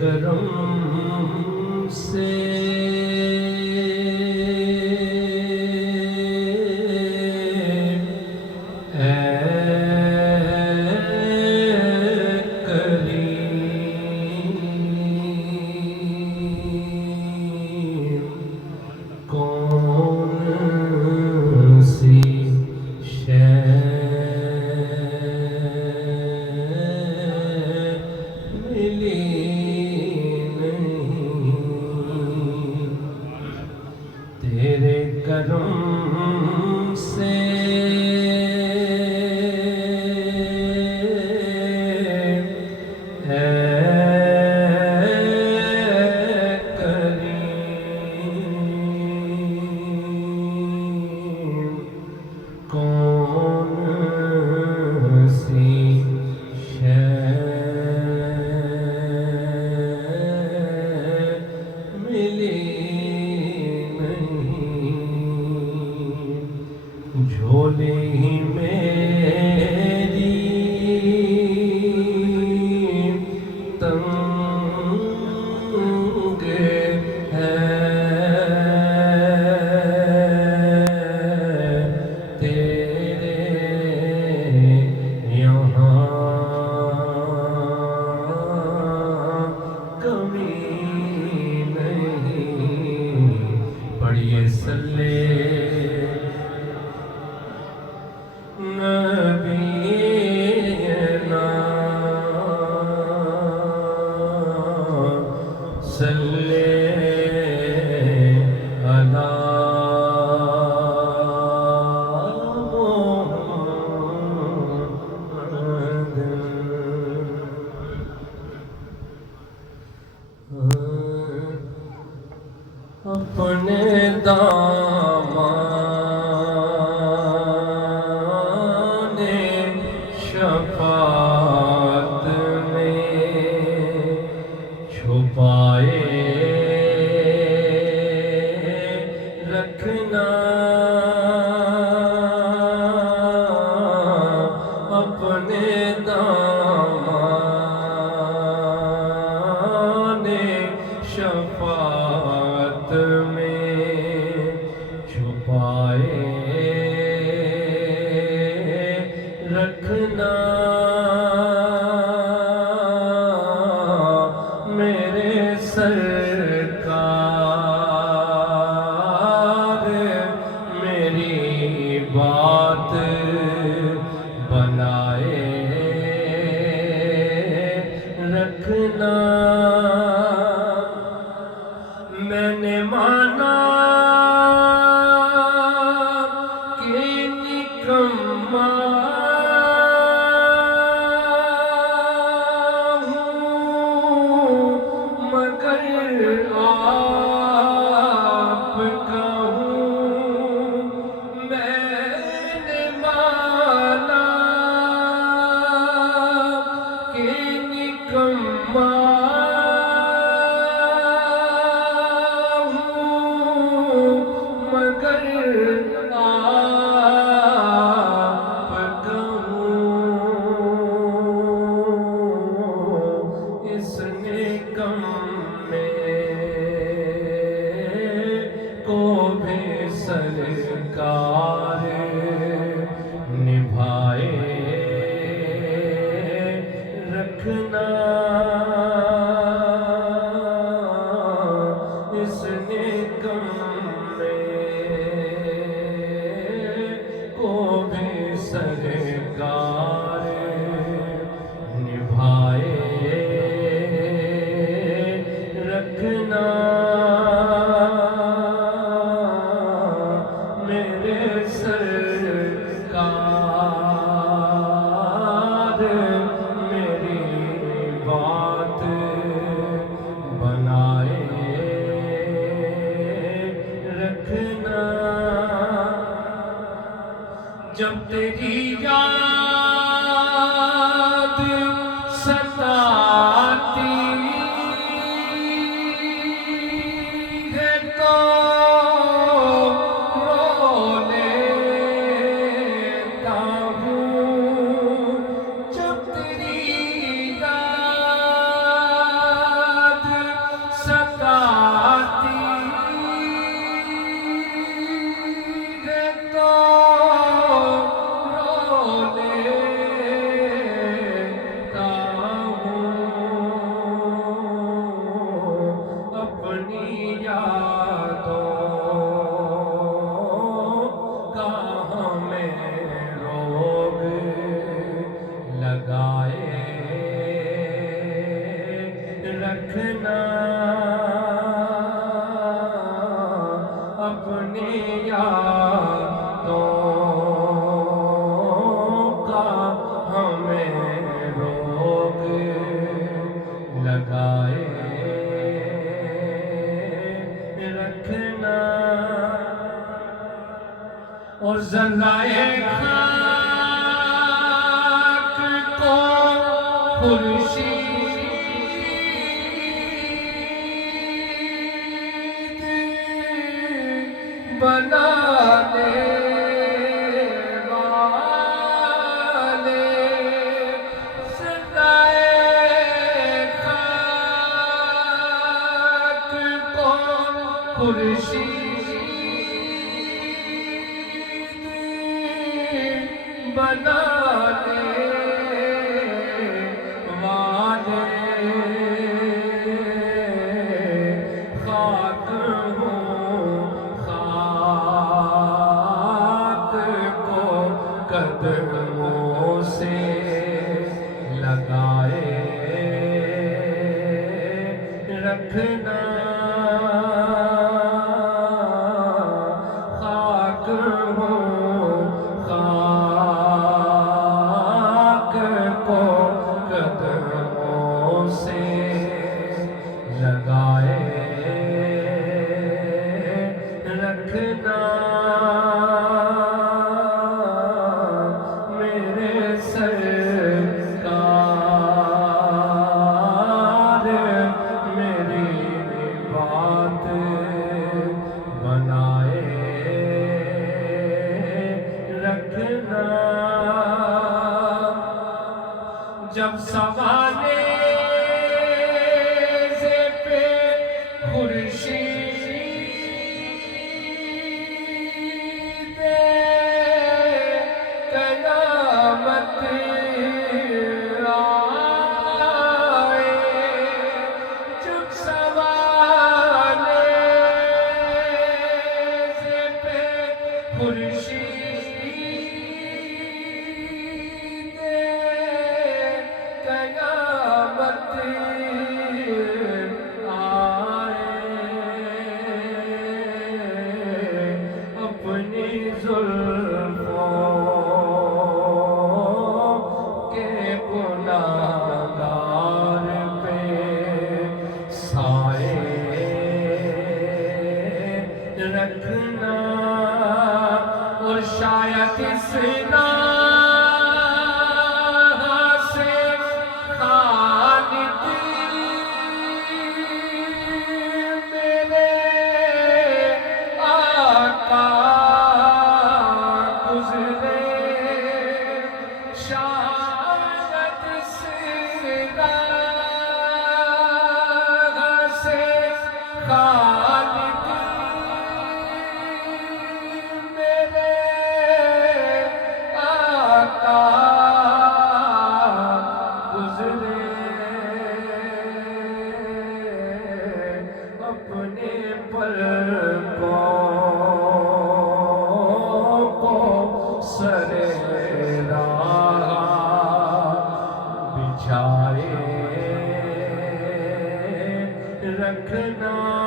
کرم سے تیرے کرم سے اے کریم کون سی شے ملی جھولی ہی میری تنگ ہے تیرے یہاں کمی نہیں پڑھیے صلی نبینا صلی علی محمد اپنے دامان شفاعت میں چھپائے رکھنا اپنے دامان شفاعت میں چھپائے رکھنا میرے سرکار میری بات بنائے رکھنا میں نے مانا کہ نکما سرکار نبھائے رکھنا اس نکم کو بھی سرکار نبھائے رکھنا سرکار میری بات بنائے رکھنا جب تیری یاد ستاتی ہے تو رکھنا اپنی یادوں کا ہمیں روگ لگائے رکھنا اور ذرائع خاک کو خورشید بنانے والے ذرائع خاک کو خورشید بنانے والے خاک ہوں خاک کو قدموں سے لگائے رکھنا خاک ہوں خاک کو قدموں سے لگائے رکھنا میرے سرکار میری بات بنائے رکھنا جب سوانے سے پہ خورشید قیامت آئے جب سوانے سے پہ خورشید قیامت آئے اپنی زلفوں کے گناہگار پہ سائے رکھنا اور شاید اس اپنے پلکوں کو سر راہ بچھائے رکھنا